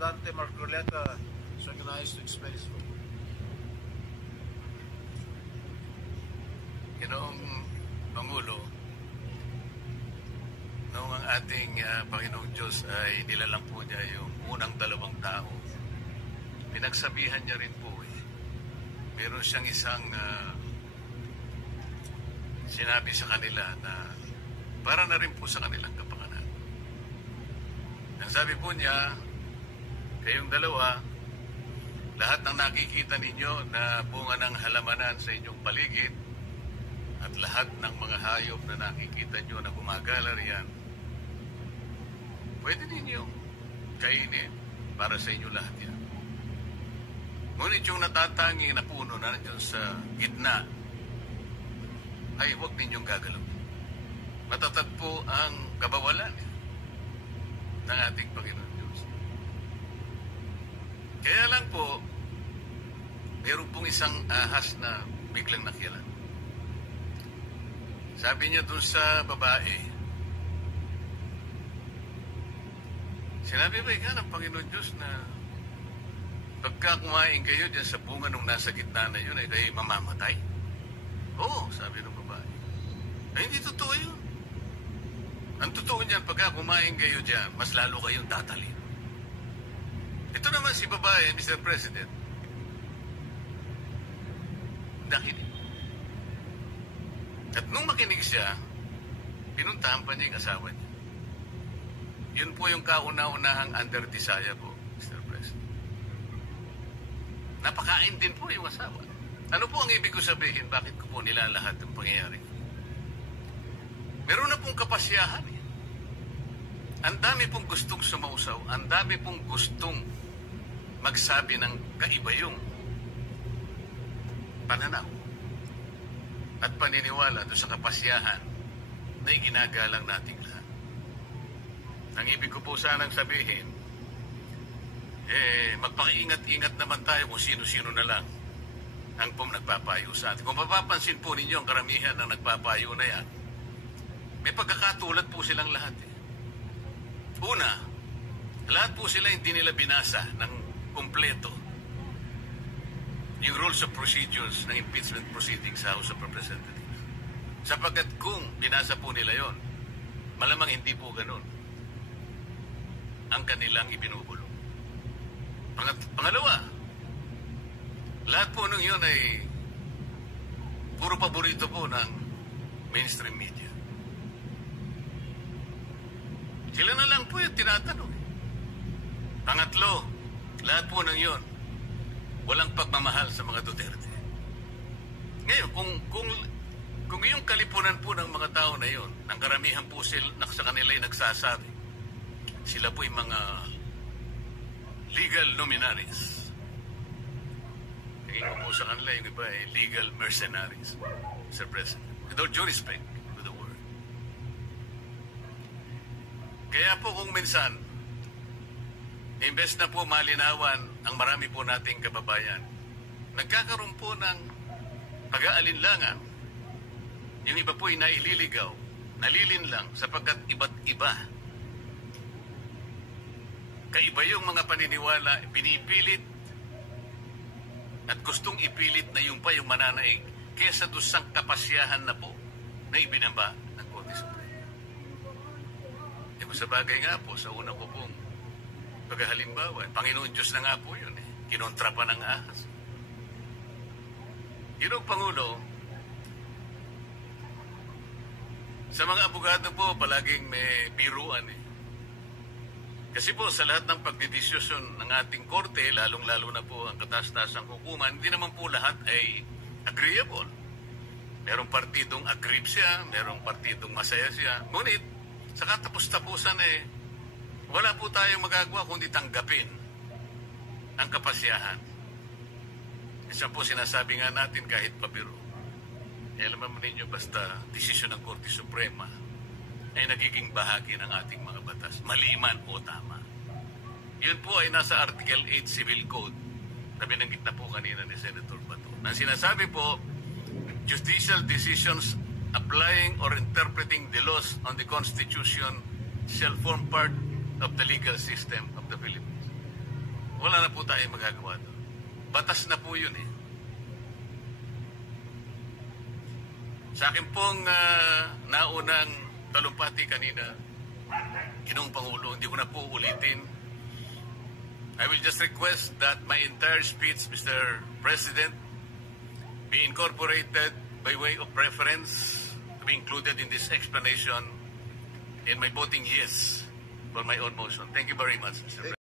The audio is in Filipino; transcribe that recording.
Dante Marcoleta is recognized to explain his vote. Ginoong Pangulo, noong ang ating Panginoong Diyos ay nilalang po niya yung unang dalawang tao, pinagsabihan niya rin po meron siyang isang sinabi sa kanila na para na rin po sa kanilang kapakanan. Ang sabi po niya, kayong dalawa, lahat ng nakikita ninyo na bunga ng halamanan sa inyong paligid at lahat ng mga hayop na nakikita nyo na gumagala riyan, pwede ninyong kainin para sa inyo lahat yan. Ngunit yung natatangi na puno na nandiyon sa gitna ay huwag ninyong gagalaw. Matatag po ang kabawalan ng ating Panginoon Diyos. Kaya lang po, meron pong isang ahas na biglang nakialam. Sabi niya dun sa babae, sinabi ba ika ng Panginoon Diyos na pagka kumain kayo dyan sa bunga nung nasa gitna na yun, ay kayo mamamatay? Oo, sabi ng babae. Ay, hindi totoo yun. Ang totoo niyan, pagka kumain kayo dyan, mas lalo kayong tatalin. Ito naman si babae, Mr. President, nakinig. At nung makinig siya, pinuntahan pa niya yung asawa niya. Yun po yung kauna-unahang under desire po, Mr. President. Napakain din po yung asawa. Ano po ang ibig ko sabihin? Bakit ko po nilalahat ang pangyayari? Meron na pong kapasyahan. Ang dami pong gustong sumausaw. Ang dami pong gustong magsabi ng kaiba yung pananaw at paniniwala doon sa kapasyahan na iginagalang nating lahat. Ang ibig ko po sanang sabihin, magpakiingat-ingat naman tayo kung sino-sino na lang ang nagpapayo sa atin. Kung mapapansin po ninyo ang karamihan ng nagpapayo na yan, may pagkakatulad po silang lahat. Una, lahat po sila hindi nila binasa ng kumpleto yung rules of procedures ng impeachment proceedings sa House of Representatives. Sapagkat kung binasa po nila yon, malamang hindi po ganun ang kanilang ibinubulong. Pangalawa, lahat po nung yun ay puro paborito po ng mainstream media. Sila na lang po yung tinatanong. Pangatlo, lahat po nung yun, walang pagmamahal sa mga Duterte. Ngayon, kung yung kalipunan po ng mga tao na yun, ng karamihan po sila, sa kanila ay nagsasabi, sila po yung mga legal luminaries. Tingin ko po sa kanila yung iba ay legal mercenaries, Mr. President. With all due respect to the word. Kaya po kung minsan, imbes na po malinawan ang marami po nating kababayan, nagkakaroon po ng pag-aalinlangan. Yung iba po ay naililigaw, nalilinlang sapagkat iba't iba. Kaiba yung mga paniniwala, pinipilit at gustong ipilit na yung pa yung mananaig kesa doon sang kapasyahan na po na ibinaba ng Korte Suprema. E kung sa bagay nga po, sa una ko pong paghalimbawa, Panginoon Diyos na nga po yun kinontra pa ng ahas. Yun ang Pangulo, sa mga abogado po, palaging may biruan Kasi po sa lahat ng pagdidesisyon ng ating korte, lalong-lalo na po ang kataas-taasang hukuman, hindi naman po lahat ay agreeable. Merong partidong aggrieve siya, merong partidong masaya siya. Ngunit, sa katapos-tapusan wala po tayong magagawa kundi tanggapin ang kapasyahan. Isa po sinasabi nga natin kahit pabiro. Alam mo ninyo, basta desisyon ng Korte Suprema ay nagiging bahagi ng ating mga batas, mali man o tama. Yun po ay nasa Article 8 Civil Code na binanggit na po kanina ni Senator Bato. Nang sinasabi po, judicial decisions applying or interpreting the laws on the Constitution shall form part of the legal system of the Philippines. wala na po tayong magagawa doon. Batas na po yun eh. Sa akin pong naunang talumpati kanina, Ginoong Pangulo, hindi ko na po ulitin. I will just request that my entire speech, Mr. President, be incorporated by way of preference to be included in this explanation in my voting yes for my own motion. Thank you very much, Mr. President.